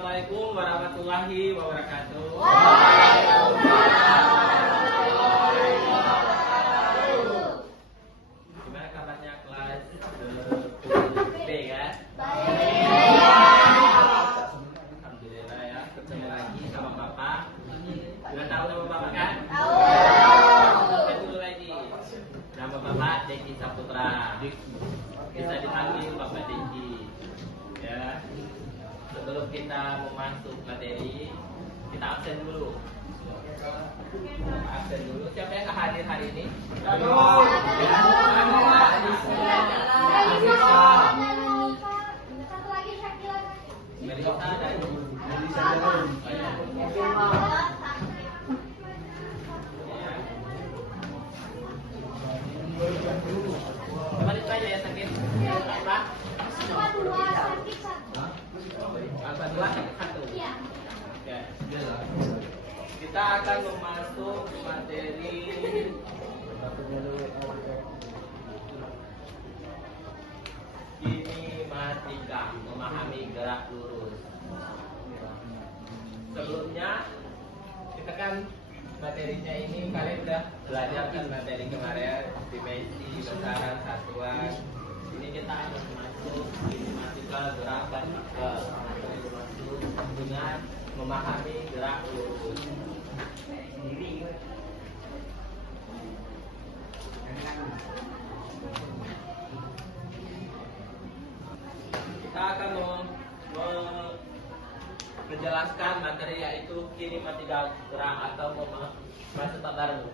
Assalamualaikum warahmatullahi wabarakatuh. Gimana kabarnya kelas B kan? Alhamdulillah ya, ketemu lagi sama Bapak. Sudah tahu nama Bapak kan? Tahu. Dulu lagi. Nama Bapak Deki Saputra. Bisa dipanggil Bapak Deki. Ya. Sebelum kita masuk materi, kita absen dulu. Absen dulu. Siapa yang hadir hari ini? Melisa dan Coba ditanya ya sakit apa? Alfa 2 sakit 1. Oke. Kita akan memasuk materi kinematika, memahami gerak lurus. Sebelumnya kita kan materinya ini kalian sudah belajar kan materi kemarin, dimensi, besaran, satuan. Ini kita akan masuk kinematika gerak partikel, masuk dengan memahami gerak lurus. Kita akan menjelaskan materi yaitu kinematika gerak atau bahasa baru.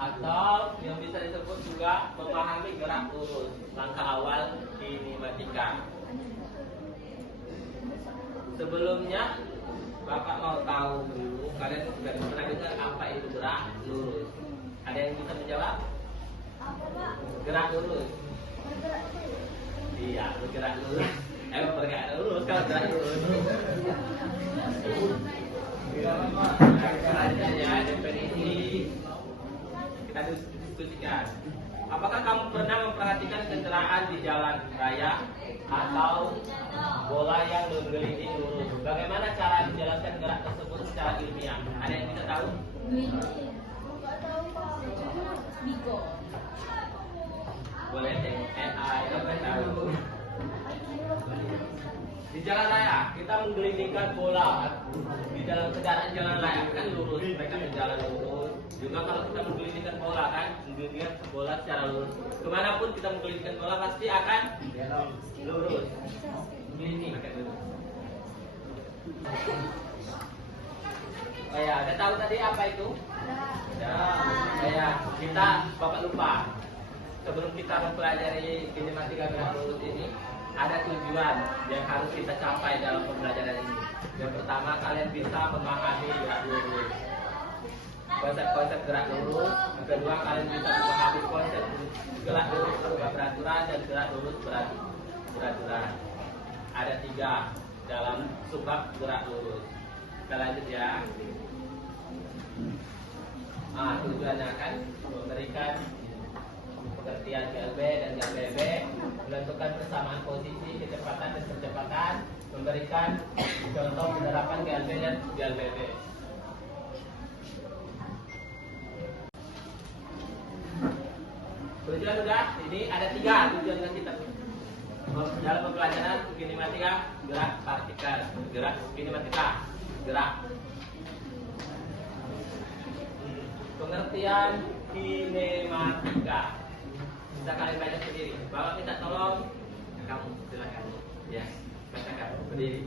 Atau yang bisa disebut juga memahami gerak lurus, langkah awal kinematika. Sebelumnya Bapak mau tahu dulu, kalian sudah pernah dengar apa itu gerak lurus? Ada yang bisa menjawab? Gerak lurus. Iya, bergerak lurus. Bergerak lurus kalau gerak lurus. Selanjutnya definisi kita diskusikan. Apakah kamu pernah memperhatikan kendaraan di jalan raya atau bola yang mengelilingi lurus? Bagaimana cara menjelaskan gerak tersebut secara ilmiah? Ada yang bisa tahu? Boleh tengok tahu. Di jalan raya kita menggelindingkan bola di dalam kendaraan jalan raya kan lurus, mereka berjalan lurus. Juga kalau kita menggelindingkan bola kan, menggelindingkan bola secara lurus. Kemanapun kita menggelindingkan bola pasti akan lurus. Ini pakai lurus. Oh ya, ada tahu tadi apa itu? Ya, kita Bapak lupa. Sebelum kita mempelajari kinematika gerak lurus ini, ada tujuan yang harus kita capai dalam pembelajaran ini. Yang pertama, kalian bisa memahami gerak lurus, konsep-konsep gerak lurus. Yang kedua, kalian bisa memahami konsep gerak lurus tanpa beraturan dan gerak lurus beraturan. Ada 3 dalam subbab gerak lurus. Kita lanjut ya. Tujuannya akan memberikan pengertian GLB dan GLBB, menentukan persamaan posisi, kecepatan dan percepatan, memberikan contoh penerapan GLB dan GLBB. Tujuan sudah, ini ada 3 tujuan yang kita dalam pembelajaran kinematika gerak partikel, gerak kinematika gerak. Pengertian kinematika bisa kalian baca sendiri. Bapak minta tolong kamu silakan. Ya, bacakan berdiri.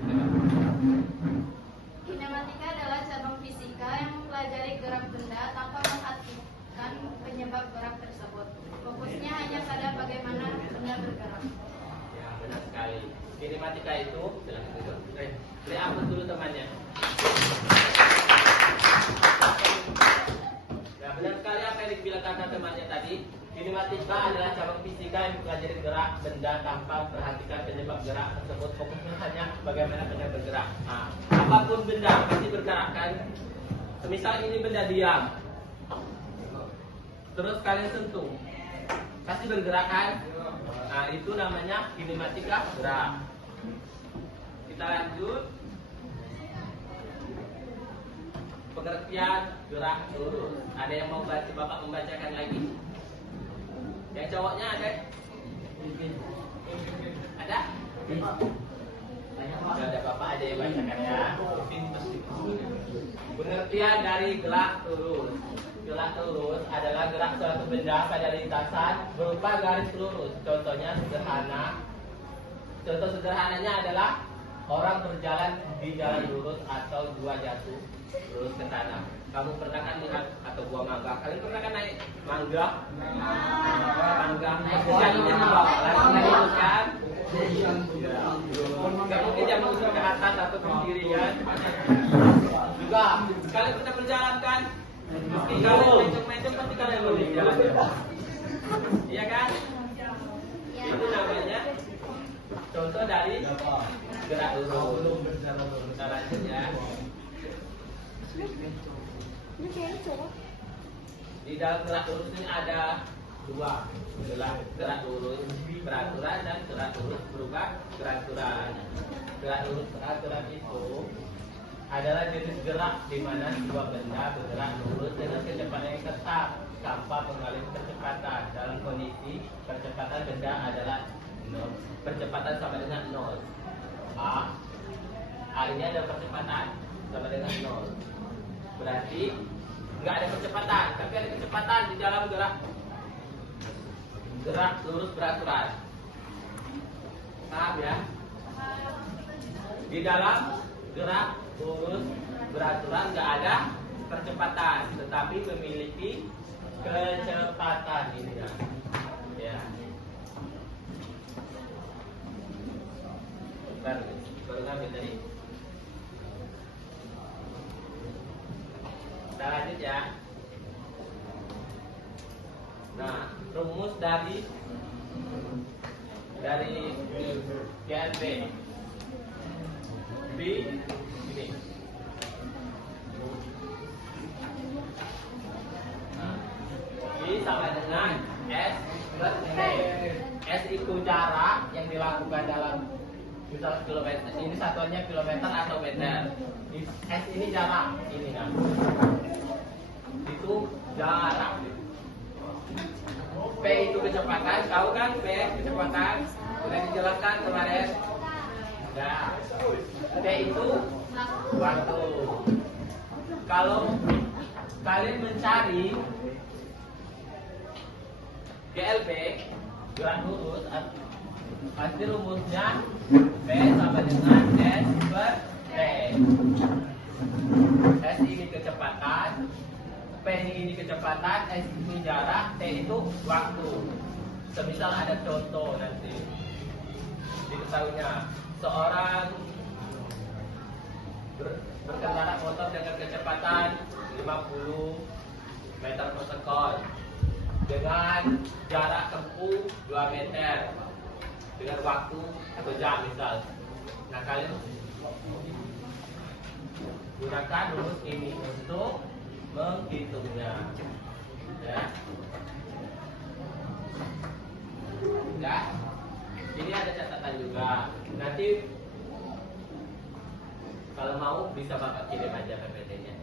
Kinematika adalah cabang fisika yang mempelajari gerak benda tanpa memperhatikan penyebab gerak tersebut. Fokusnya hanya pada bagaimana benda bergerak. Ya, benar sekali. Kinematika itu silakan duduk. Lihat dulu temannya. Ya, benar sekali apa yang dibilang kata temannya tadi. Kinematika adalah cabang fisika yang mempelajari gerak benda tanpa memperhatikan penyebab gerak tersebut. Fokusnya hanya bagaimana benda bergerak. Apapun benda pasti bergerak kan. Semisal ini benda diam, terus kalian sentuh, pasti bergerak kan? Nah, itu namanya kinematika gerak. Kita lanjut. Pengertian gerak lurus. Ada yang mau baca, Bapak membacakan lagi? Yang cowoknya ada? Ada? Ada Bapak aja yang bacakan ya. Pengertian dari gerak lurus. Gerak lurus adalah gerak suatu benda pada lintasan berupa garis lurus. Contohnya sederhana. Contoh sederhananya adalah orang berjalan di jalan lurus atau dua jatuh lurus ke tanah. Kamu pernah kan lihat atau buah mangga? Kalian pernah kan naik mangga? Mangga naik ke jalurnya ke bawah, langsung naik lurus kan? Gak mungkin dia mengusir ke atas atau ke kiri kan? Juga, kalian pernah berjalan kan? Meski kalian mencong-mencong pasti kalian lurus jalan. Iya kan? Itu namanya contoh dari gerak lurus. Kita lanjut ya. Di dalam gerak lurus ini ada dua, gerak lurus beraturan dan gerak lurus berubah beraturan. Gerak lurus beraturan itu adalah jenis gerak di mana sebuah benda bergerak lurus dengan kecepatan yang tetap tanpa mengalami kecepatan. Dalam kondisi percepatan benda adalah 0, percepatan sama dengan 0. A ini ada percepatan sama dengan 0. Berarti nggak ada percepatan, tapi ada kecepatan di dalam gerak lurus beraturan. Paham ya? Di dalam gerak lurus beraturan nggak ada percepatan, tetapi memiliki kecepatan ini ya. Baru ngambil tadi. Kita lanjut ya. Nah, rumus dari GLB B ini. Nah, B sama dengan S plus T. S itu jarak yang dilakukan dalam misal kilometer. Ini satuannya kilometer atau meter. S ini jarak, ini kan. Itu jarak. P itu kecepatan, tahu kan P kecepatan? Sudah dijelaskan kemarin. Nah, T itu waktu. Kalau kalian mencari GLB gerak lurus, pasti rumusnya P sama dengan S per T. S ini kecepatan, P ini kecepatan, S ini jarak, T itu waktu. Semisal ada contoh nanti diketahuinya seorang berkendara motor dengan kecepatan 50 meter per sekon dengan jarak tempuh 2 meter dengan waktu 1 jam misal. Nah, kalian gunakan rumus ini untuk menghitungnya ya. Ya, ini ada catatan juga. Nanti kalau mau bisa Bapak kirim aja PPT-nya.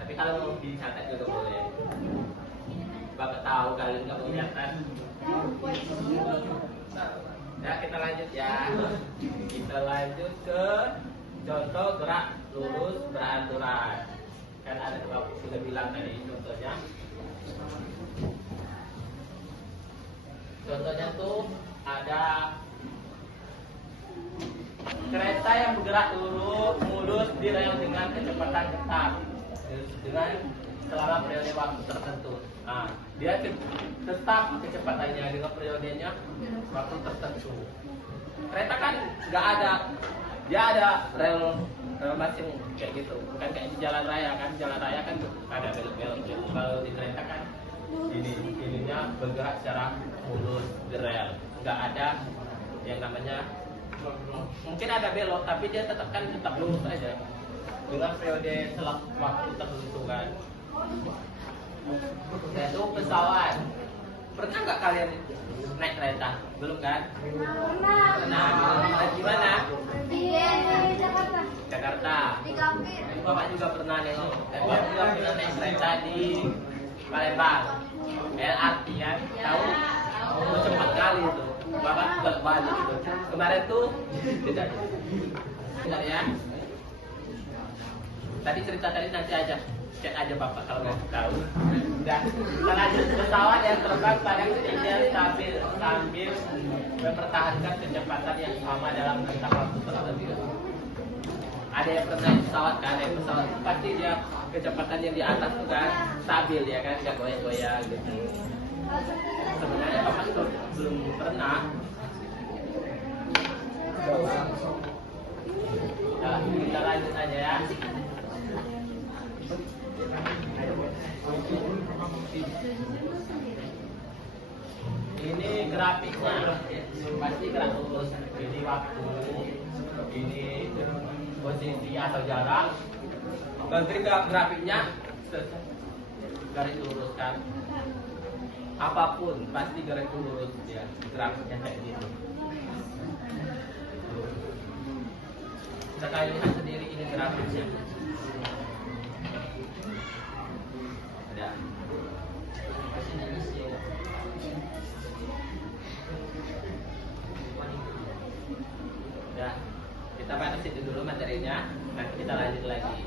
Tapi kalau mau dicatat juga boleh. Bapak tahu kalian nggak mau catat. Ya, kita lanjut ya. Kita lanjut ke contoh gerak lurus beraturan. Kan ada Bapak sudah bilang tadi contohnya. Contohnya tuh ada kereta yang bergerak mulus di rel dengan kecepatan tetap dengan selama periode waktu tertentu. Nah, dia tetap kecepatannya dengan periodenya waktu tertentu. Kereta kan nggak ada, dia ada rel masing kayak gitu, bukan kayak di jalan raya kan. Jalan raya kan ada belok-belok. Kalau di kereta kan ininya bergerak secara mulus di rel, nggak ada yang namanya, mungkin ada belok tapi dia tetap lurus aja dengan periode selang waktu tertentu kan. Yaitu pesawat. Pernah nggak kalian naik kereta? Belum kan? Pernah. Pernah. Di mana? Di Jakarta. Jakarta. Di Gambir. Bapak juga pernah nengok. Bapak juga pernah naik kereta di Palembang. LRT kan? Tahu? Itu cepat kali itu. Bapak balik itu. Kemarin tuh tidak. Tidak ya. Tadi cerita tadi nanti aja. Cek aja Bapak kalau mau tahu. Udah. Kita lanjut pesawat yang terbang pada ketinggian stabil sambil mempertahankan kecepatan yang sama dalam rentang waktu tertentu. Ada yang pernah naik pesawat kan? Naik pesawat pasti dia kecepatan yang di atas tuh kan stabil ya kan, nggak goyang-goyang gitu. Sebenarnya Bapak itu belum pernah. Nah, kita lanjut aja ya. Ini grafiknya pasti gerak lurus. Ini waktu, ini posisi atau jarak. Nanti grafiknya garis lurus kan. Apapun pasti garis lurus ya. Grafiknya kayak gitu. Kita lihat sendiri ini grafiknya. Ada. Ya, kita batasin dulu materinya, nanti kita lanjut lagi.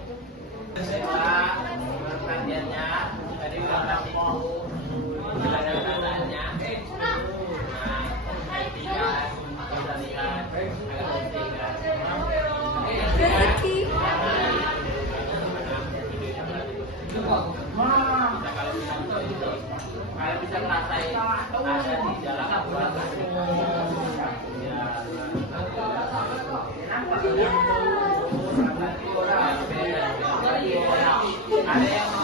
Perhatiannya, tadi udah praktiku, keadaannya. Kita lihat, agak penting kan. Kalian bisa ngerasain ada di jalan apa? Ada yang